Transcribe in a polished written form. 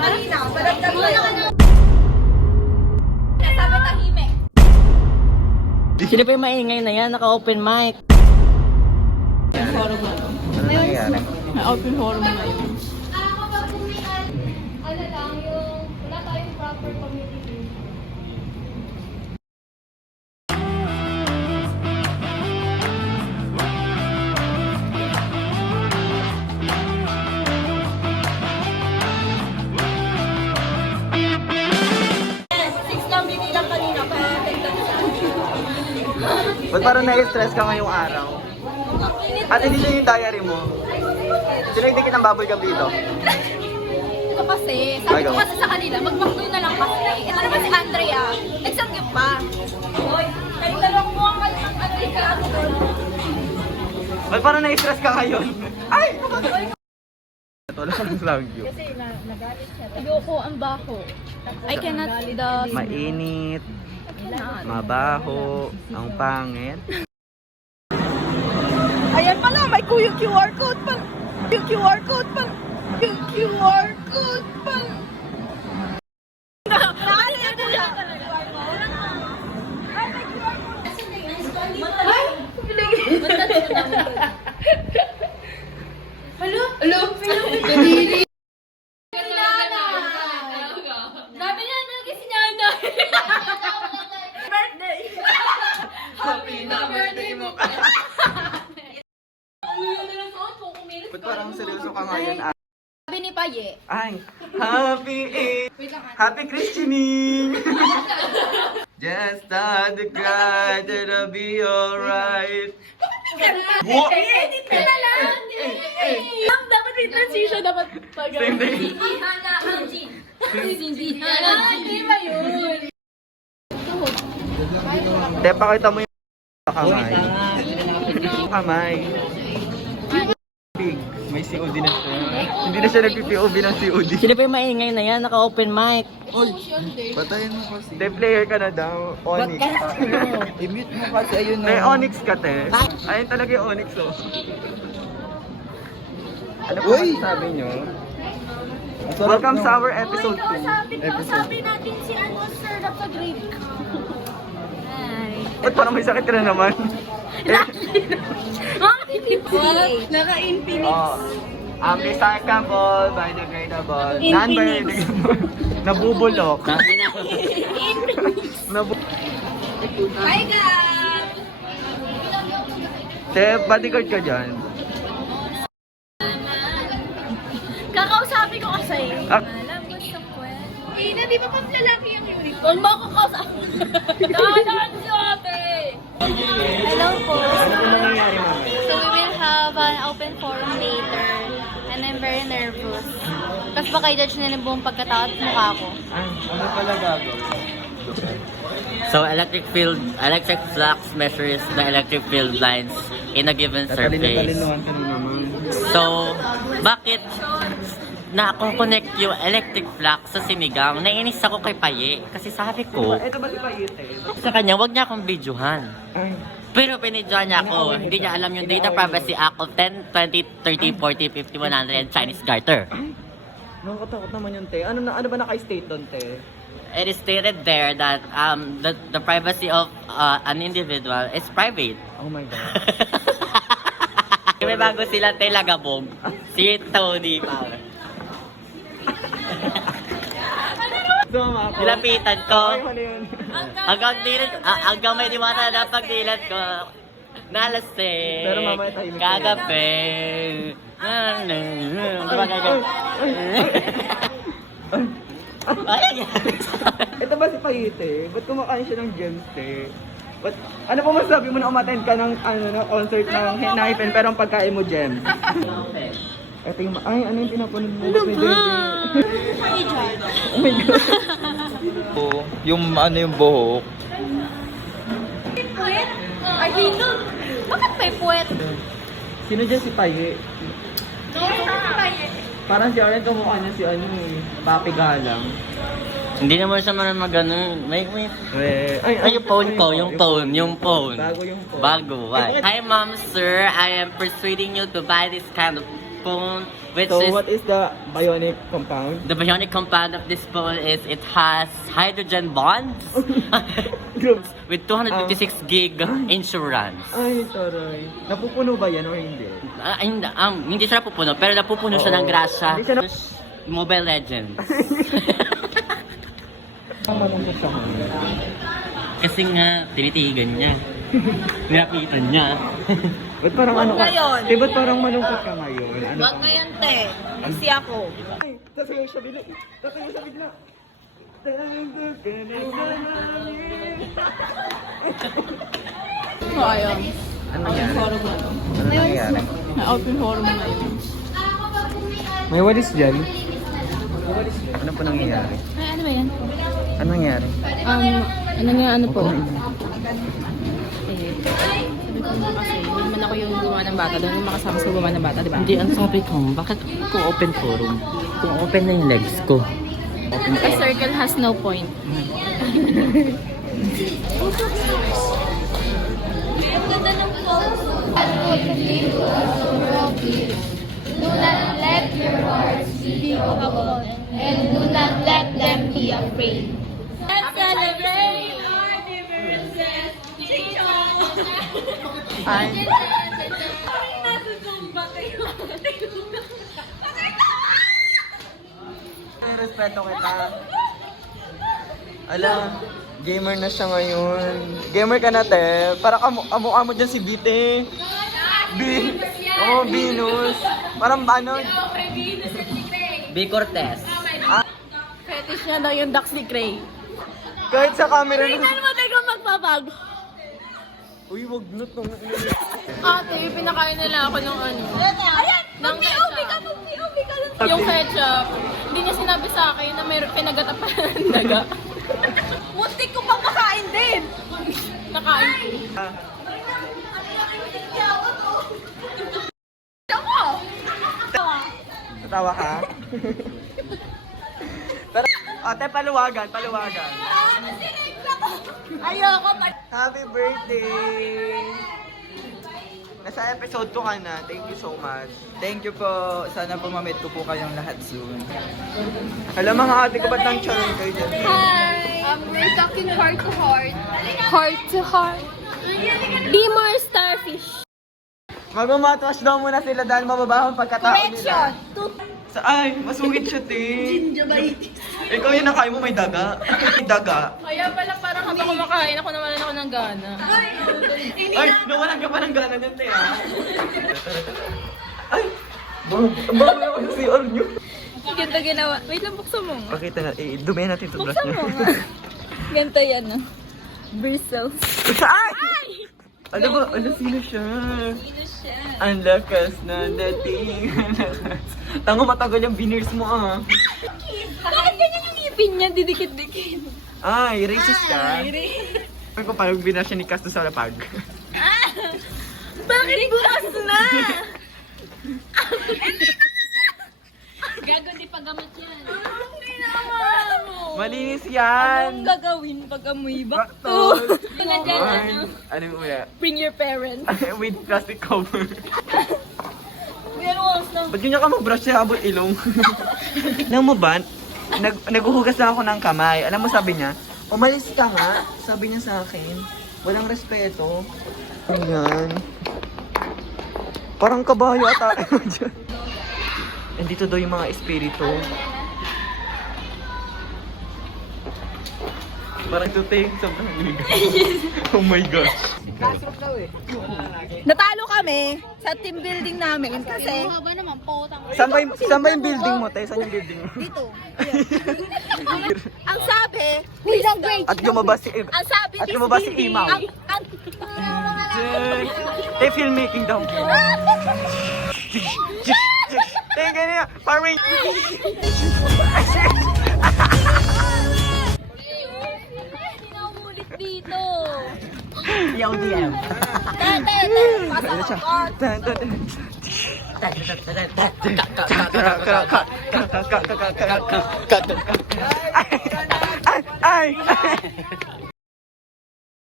kanina. Balagdag kayo. Sabi tahimik. Sino pa yung maingay na yan? Naka-open mic. Ano nangyayari? Open forum na yun. Ano lang yung, wala tayong proper community. Ba't parang na-stress ka ngayong araw? At hindi siya yung diary mo. Sino yung dikit ng bubble gum dito? Ito kasi, sabi ko kasi sa kanila, mag-McDo na lang kasi. Ito naman si Andrea, nagsanggip pa. Hoy, kahit dalawang buwan ka lang, Andrea. Ba't parang na-stress ka ngayon? Ay! Ito lang ang love you. Ayoko, ang baho. I cannot Mainit, mabaho, ang pangit. Ayan pala, may QR code pala. Yung QR code pala. Yung QR code pala. Hello? Hello? Kadiri. Sabi niya, nalagay si Nana. Birthday! Happy na birthday mo! Ba't parang seryoso ka ngayon? Sabi ni Paye. Ay, happy Christening! Just start the cry, it'll be alright. What? Edit ka na lang. Dapat may transition, dapat pag... Same day. Hana Anjin. Hindi Hana Anjin. Hindi ba yun? Te, pakita mo yung kamay. Kamay. Big. May COD na siya. Hindi na siya nag-POV ng COD. Sino pa yung maingay na yan? Naka-open mic. Uy, patayin mo kasi. Te, player ka na daw. Onyx. I-mute mo kasi, ayun na. Te, Onyx ka, te. Ayun talaga yung Onyx, oh. Ano po sabi nyo? Welcome sa our episode 2. Sabi natin si ano, Sir Rapagrid. Ba't parang may sakit ka na naman? Naka-infinite. Oh. Recyclable, biodegradable, non-biodegradable. Nabubulok. Sabi na ako. Hi guys! Te, bodyguard ka dyan. Kakausapin ko kasi. Ah. Alam mo sa kwento. Ina, di ba pang lalaki yung uniform? Huwag mo ako kausapin. Dahan si ate! Hello po. So we will have an open forum later. And I'm very nervous. Kasi baka i-judge nila yung buong pagkatao at mukha ko. Ano pala gagawin? So electric flux measures the electric field lines in a given surface. Talinuhan ka na naman. So, bakit na-connect yung electric flux sa sinigang? Nainis ako kay Paye. Kasi sabi ko, Ito ba si Payete? sa kanya, wag niya akong videohan. Ay. Pero pinidyohan niya ako. Hindi niya alam yung Data Privacy Act of 10, 20, 30, 40, 50, 100 Chinese Garter. Nakakatakot naman yun, te. Ano ba naka-state doon, te? It is stated there that the privacy of an individual is private. Oh my God. May bago sila Telagabog. Si Tony Power. Nilapitan ko. Hanggang may diwata na pagdilat ko. Nalasing. Pero mamaya tahimik ka. Kagabi. Ito ba si Payete? Ba't kumakain siya ng gems, te? Ano pa masabi mo na umattend ka ng concert ng Hinahipen pero ang pagkain mo gems? Ito yung, ano yung pinapanood mo? Ano ba? Oh my God. Yung ano yung buhok. Puwet? Ay, dito. Bakit may puwet? Sino dyan si Paye? Parang si Arlen kamukha niya si Papi Galang. Hindi naman siya man mag-ano. May... Ay, yung phone ko. Yung phone. Bago yung phone. Bago. Why? Hi, ma'am, sir. I am persuading you to buy this kind of phone, which So is what is the bionic compound? the bionic compound of this phone is it has hydrogen bonds with 256 gig insurance. Ay, taray. Napupuno ba yan o hindi? Hindi siya napupuno, pero napupuno siya ng Oo. grasya. Hindi siya Mobile Legends. Ang manungkot sa mga. Kasi nga, tinitigan niya. Nilapitan niya. Ba't parang ano ka? Ngayon. Ba't parang malungkot ka ngayon? Ano Wag ka? ngayon, te. Kasi ako. Ay, tatayo siya bigla. Tatayo siya bigla. Sayang. Ano nangyari? Ano nangyari? Open forum na yun. May walis dyan? Ano po nangyayari? Ay, ano ba yan? Ano nangyari? Ano po? Ano Eh, sabi ko nga kasi, hindi naman ako yung gumawa ng bata. Doon yung makasama sa gumawa ng bata, di ba? Hindi, ang sabi ko, bakit kung open forum? Kung open na yung legs ko. A circle has no point. Ang ganda ng pose. Do not let your hearts be troubled, and do not let them be afraid. Let's celebrate our differences. Ay. Natutugba kayo. Ay, respeto kita. Ala, gamer na siya ngayon. Gamer ka na, te. Para kamukha mo dyan si Bite. Venus. Parang ano? B. Cortez. Fetish niya daw yung ducks ni Cray. Kahit sa camera na. mo tayo magbabago. Uy, wag na tong. Ate, pinakain nila ako ng ano. Ayan! Mag-POV ka! Mag-POV ka! Yung ketchup. Hindi niya sinabi sa akin na may pinagata pa ng daga. Muntik ko pang makain din! Nakain ko. Natawa ka? Pero, ate, paluwagan. Ayoko pa. Happy birthday! Nasa episode 2 ka na. Thank you so much. Thank you po. Sana po mamit ko po kayong lahat soon. Alam mga ate ko ba't nang charon kayo dyan? Hi! We're talking heart to heart. Heart to heart. Be more starfish. Magmamatwash daw muna sila dahil mababahong pagkatao nila. Correction! Ay, masungit siya, te. Ikaw yung nakain mo may daga. May daga. Kaya pala parang habang kumakain ako naman ako ng gana. Ay, nawalan ka pa ng gana niyan, te, ah. Ay, ang bago naman sa CR nyo. Ganda ginawa. Wait lang, buksan mo nga. Pakita na, dumihan natin ito. Buksan mo nga. Ganito yan, no? Bristles. Ay! Ano ba? Ano sino siya? Ang lakas na dating. Tango matagal yung veneers mo, ah. Bakit ganyan yung ipin niya? Didikit-dikit. Ay, racist ka? Ay, ko parang binar siya ni Casto sa lapag. Bakit bukas na? Gago, di pagamot yan. Hindi naman mo. Malinis yan! Anong gagawin pag amoy Bakto! bakto? Mga dyan, Ay, ano? ano mo yan? Bring your parents. With plastic cover. Pero once lang. Ba't ganyan ka mag-brush siya abot ilong? Alam mo ba, naghuhugas na ako ng kamay. Alam mo sabi niya, umalis ka nga. Sabi niya sa akin, walang respeto. Ayan. Parang kabayo ata. Nandito daw yung mga espiritu. Parang to take sobrang liga. Oh my gosh. Natalo kami sa team building namin kasi Haba naman, potang. Saan ba yung building mo, te? Saan yung building mo? dito. Ang sabi, who's the great? At lumabas si Ang sabi, At lumabas si Imaw. Te, filmmaking daw. Te, ganyan. Parang Pinaulit dito. Yaw DM. Ano siya? Ay!